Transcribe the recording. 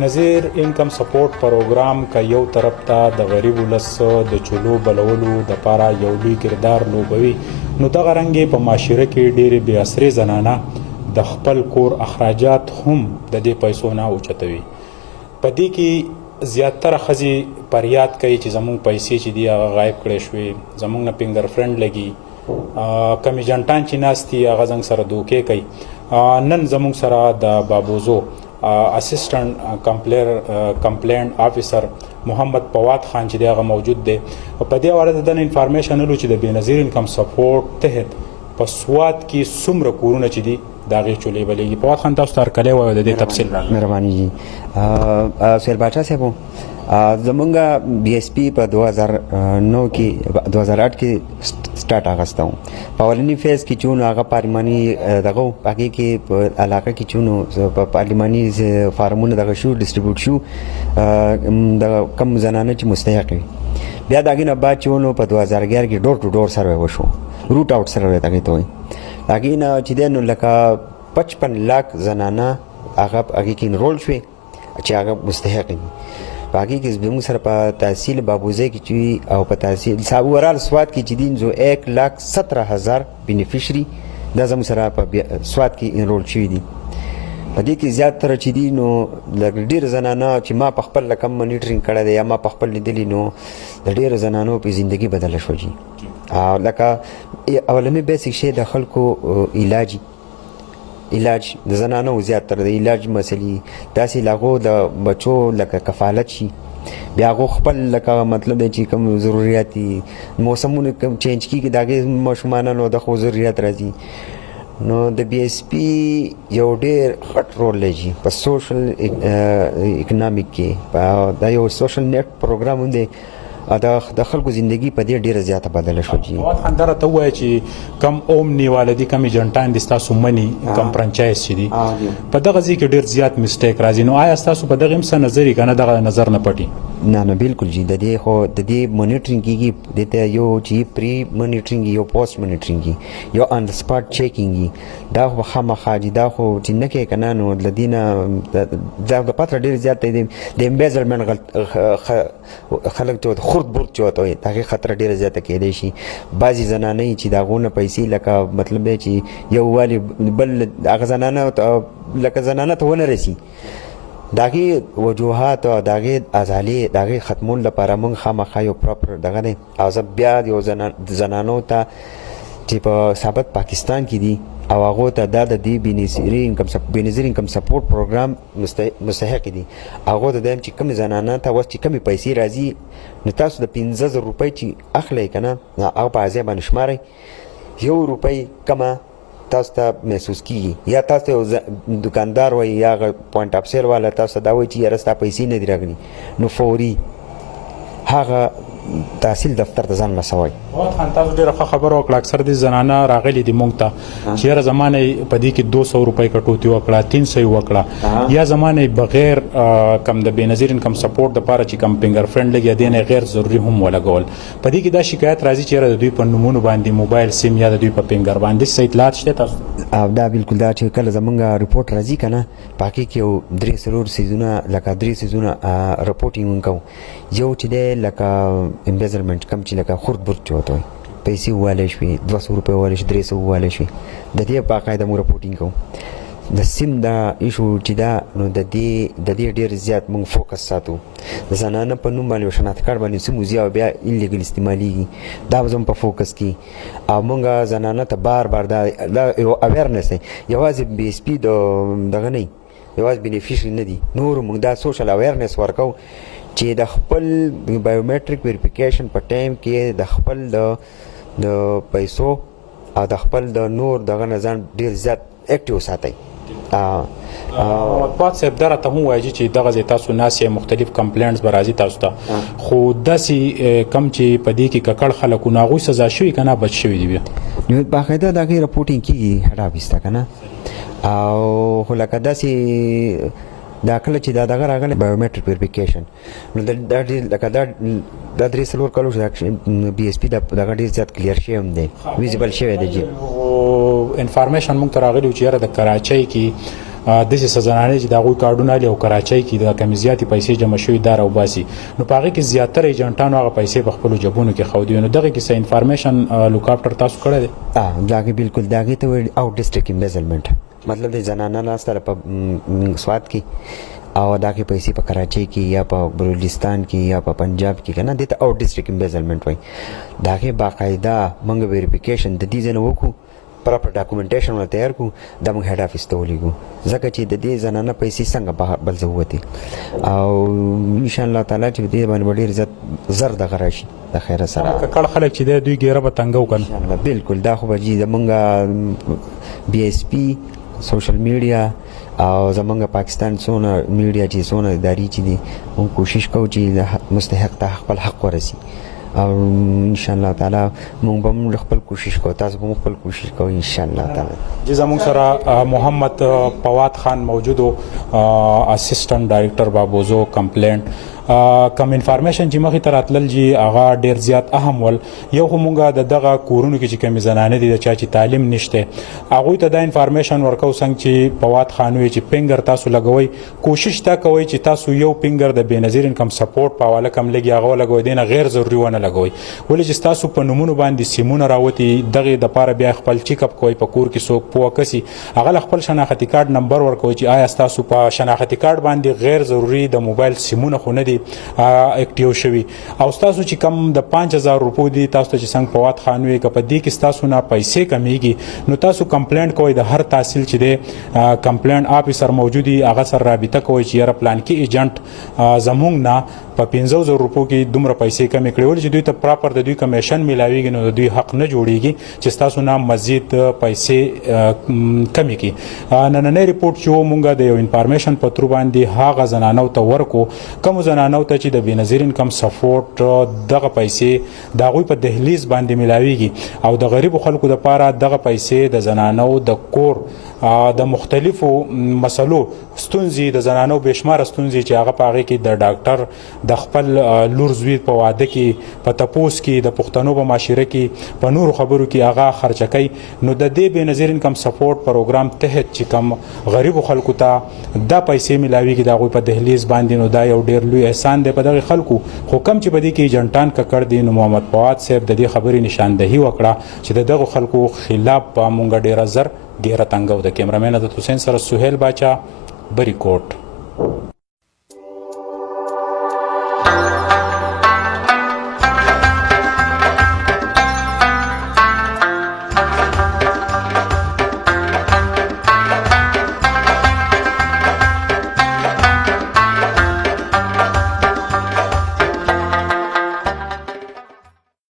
بېنظیر انکم سپورټ پروګرام که یو طرف ته د غریب ولس د چولو بلولو دپاره یو لوی کردار لوبوي، نو دغه رنګې په معاشره کې ډېرې بې اسرې زنانه د خپل کور اخراجات هم د دې پیسو نه اوچتوي. په دې کې زیاتره ښځې فریاد کوي چې زموږ پیسې چې دي هغه غایب کړی شوې، زموږ نه فنګر فرنډ لګي، کم ایجنټان چې ناست دي هغه زموږ سره دوکې کوي. نن زموږ سره د بابوزو اسسټنټ کمپلینټ افیسر محمد فواد خان چې دی هغه موجود دی. په دې اړه د انفارمیشن لرو چې د بېنظیر انکم سپورټ تحت په سوات کې څومره کورونه چې دي د هغې چولې بلېږي. فواد خان تاسو ته هرکلی وایو د دې تفصیل. مهرباني جي سهیل باچا صاحب، زمونږ بی ایس پی په 2009 کې 2008 کې سٹارټ اغسته و. په اولني فیز کې چون هغه پارلماني دغه هغې کې په علاقه کې چون په پارلماني فارمونه دغه شو ډسټریبیوټ شو د کم زنانه چې مستحق وي. بیا د هغې نه بعد چون په 2011 کې ډور ټو ډور سروی وشو، روټ آوټ سروی ته هغې ته وایي. د هغې نه چې دی نو لکه 55 لاک زنانه هغه هغې کې انرول شوې چې هغه مستحق دي. په هغې کې زموږ سره په تحصیل بابوزی کې چې او په تحصیل اوورال سوات کې چې دي نو 1,17,000 بینیفیشري دا زموږ سره په سوات کې انرول شوي دي. په دې کې زیاتره چې دي نو ډېر زنانه چې ما په خپل کم مانیټرینګ کړی دی یا ما په خپل لیدلي نو د ډېرو زنانو په زندګي بدله شوه جي. لکه اولنی بیسیک شی د خلکو علاج د زنانو زیاتره د علاج مسلې داسې لاغو د بچو لکه کفالت شي، بیا هغو خپل لکه مطلب دی چې کوم ضروریات دي موسمونه کوم چینج کېږي د هغې ماشومانه نو دغو ضروریات راځي. نو د بی ایس پی یو ډېر غټ رول لري په سوشل اکنامیک کې. دا یو سوشل نیټ پروګرام هم دی، د خلکو زندگی په دې ډیره زیاته بدله شوه جي. فواد خان دا راته ووایه چې کم اومني والدي کم ایجنټان دي ستاسو مني کم فرانچایز چې دي په دغه ځای کې ډېر زیات مسټیک راځي. نو آیا ستاسو په دغه هم څه نظر یې که نه دغه نظر نه پټي؟ نه بالکل جي، د دې خو د دې مانیټرینګ کېږي، دې ته یو چې پري مانیټرینګ یو پوسټ مانیټرینګ یو آن د سپاټ چیکینګ دا خو خامخا جي دا خو چې نه کوې که نه نو د دې نه د پته ډېر زیات دی. د امبیزلمنټ خلک چې خرد برد چې ورته وایي د هغې خطره ډېره زیاته کېدی شي. بعضې زنانې چې د هغو نه پیسې لکه مطلب دی چې یو والي بل هغه زنانه لکه زنانه ته ونه رسي، د هغې وجوهات او د هغې ازالې د هغې ختمولو لپاره موږ خامخا یو پراپر دغه دی. او زه بیا یو زنانو ته چې په ثابت پاکستان کې دي او هغو ته دا د دې بېنظیر انکم سپورټ پروګرام مستحق دي، هغو ته دا چې کومې زنانه ته اوس چې کومې پیسې راځي نو تاسو د 15,000 روپۍ چې اخلئ که نه هغه په ځای باندې شمارئ، 1 روپۍ کمه تاسو ته محسوس کېږي. یا تاسو ته یو دکاندار وایي یا هغه پوینټ اف سیل والا تاسو ته دا وایي چې یاره ستا پیسې نه دي راغلي نو فوري هغه تحصیل دفتر ته ځان رسوئ. فواد خان تاسو ډېره ښه خبره وکړه. اکثر دې زنانه راغلي دي موږ ته چې یاره زما نه په دې کې 200 روپۍ کټوتي وکړه، 300 وکړه، یا زما نه بغیر کم د بېنظیر انکم سپورټ دپاره چې کم فنګر فرنډ لګي دې نه غیر ضروري هم ولګول. په دې کې دا شکایت راځي چې یاره د دوی په نومونو باندې موبایل سیم یا د دوی په فنګر باندې څه اطلاعات شته تاسو؟ دا بالکل دا چې کله زمونږ رپورټ راځي که نه په هغې کې یو 3 سیزونه لکه 3 سیزونه رپورټینګ کوو. یو چې دی لکه امبیزلمنټ کم چې لکه خرد برد چې ورته وایي پیسې ووالی شوې، 200 روپۍ ووالی شوې، 300 ووالی شوې، د دې باقاعده موږ رپورټینګ کوو. د سیم دا ایشو چې دا نو د دې ډېر زیات موږ فوکس ساتو. د زنانه په نوم باندې شناخت کارت باندې سیم وځي او بیا انلیګل استعمالیږي، دا به زموږ په فوکس کې. او موږ زنانه ته بار دا یو اویرنس دی، یوازې بی ایس پی دغه نه یوازې بینیفیشري نه دي، نور موږ دا سوشل اویرنس ورکوو چې د خپل بایومیټریک ویریفیکیشن په ټایم کې د خپل د پیسو او د خپل د نور دغه نه ځان ډېر زیات اکټیو ساتئ. فواد صاحب دا راته هم وایي چې دغه ځای تاسو ناست یې مختلف کمپلینټس به راځي تاسو ته، خو داسې کم چې په دې کې ککړ خلک وو نو هغوی سزا شوي که نه بچ شوي دي بیا؟ نو باقاعده د هغې رپورټینګ کېږي هډ آفیس ته که نه. او خو لکه داسې دا کله چې دا دغه راغلی بایومیټریک ویریفیکیشن نو دا ډېر لکه دا 3-4 کلو بی ایس پی دغه ډېر زیات کلیر شوی هم دی، ویزیبل شوی دی جي. انفارمیشن موږ ته راغلی و چې یاره د کراچۍ کې داسې زنانې چې د هغوی کارډونه لري او کراچۍ کې د کمې زیاتې پیسې جمع شوي دا راوباسي نو په هغې کې زیاتره ایجنټانو هغه پیسې په خپلو جبونو کې ښودي نو دغې کې څه انفارمیشن لوکاپټر تاسو کړی دی؟ دا کې بالکل دا کې ته وایي آوټ ډسټرکټ امبیزلمنټ مطلب د زنانه لاسته په سوات کې او دا کې پیسې په کراچۍ کې یا په بلوچستان کې یا په پنجاب کې کنه دته آوټ ډسټرکټ امبیزلمنټ وایي دا کې باقاعده موږ ویریفیکیشن د دې ځنه وکړو پراپر ډاکومنټیشن ول تیار کو د موږ هډ افیس ته ولېږو ځکه چې د دې زنانه پیسې څنګه بل ځای ووتې او ان شاء الله تعالی چې دې باندې ډېر عزت زر دغه راشي د خیره سره کړه خلک چې دوی ګیره به تنګو کنه بالکل دا خو به جی زمونږ بی اس پی سوشل میډیا او زمونږ پاکستان څونه میډیا چې څونه ادارې چې دي موږ کوشش کوو چې مستحق ته خپل حق ورسي او ان شاء الله تعالی موږ به خپل کوشش کوو تاسو به خپل کوشش کوئ ان شاء الله تعالی جی زموږ سره محمد فواد خان موجود اسسټنټ ډایریکټر بابوزو کمپلینټ کم انفارمیشن چې مخې ته راتلل جی هغه ډیر زیات اهم ول یو خو مونږه د دغه کورونو کې چې کمې زنانه دي د چا چې تعلیم نشته هغوی ته دا انفارمیشن ورکو څنګه چې فواد خان وی چې پینګر تاسو لګوي کوشش تا کوي چې تاسو یو پینګر د بنظیر انکم سپورټ په حواله کم لګي هغه لګوي دینه غیر ضروري ونه لګوي ولې چې تاسو په نمونه باندې سیمونه راوتی دغه د پاره بیا خپل چیک اپ کوي په کور کې څوک پوه کسي هغه خپل شناختی کارت نمبر ورکوي چې آیا تاسو په شناختی کارت باندې غیر ضروري د موبایل سیمونه خو نه دي اکټیو شوی او تاسو چې کم د 5000 روپو دي تاسو چې څنګه فواد خان وی کپ دي کې تاسو نه پیسې کمیږي نو تاسو کمپلینټ کوئ د هر تحصیل چې دی کمپلینټ افیسر موجودي هغه سره رابطه کوئ چې یاره پلان کې ایجنټ زمونږ نه په 15000 روپو کې دومره پیسې کمې کړې ول چې دوی ته پراپر د دوی کمیشن ملاويږي نو د دوی حق نه جوړیږي چې تاسو نه مزید پیسې کمې کی نننې ریپورت چې مونږه د یو انفارمیشن په تر باندې هاغه زنانو ته ورکو کوم زنانو ته چې د بنظیر انکم سپورټ دغه پیسې د غوی په دهلیز باندې ملاويږي او د غریب خلکو د پاره دغه پیسې د زنانو د کور د مختلفو مسلو ستونزې د زنانو بشمار ستونزې چې هغه په هغه کې د ډاکټر د خپل لور زوی په واده کې په تپوس کې د پښتنو په معاشره کې په نورو خبرو کې هغه خرچه کوي نو د دې بنظیر انکم سپورټ پروګرام تحت چې کم غریب خلکو ته د پیسې ملاويږي د غوی په دهلیز باندې نو دا یو ډیر لوی احسان دی په دغه خلکو خو کم چې بدی کې ایجنټان ککړ دي نو محمد فواد صاحب د دې خبرې نشاندهي وکړه چې دغه خلکو خلاف په مونږ ډیر زر ګیره تنګو د کیمرامین د حسین سره سہیل باچا بری کوټ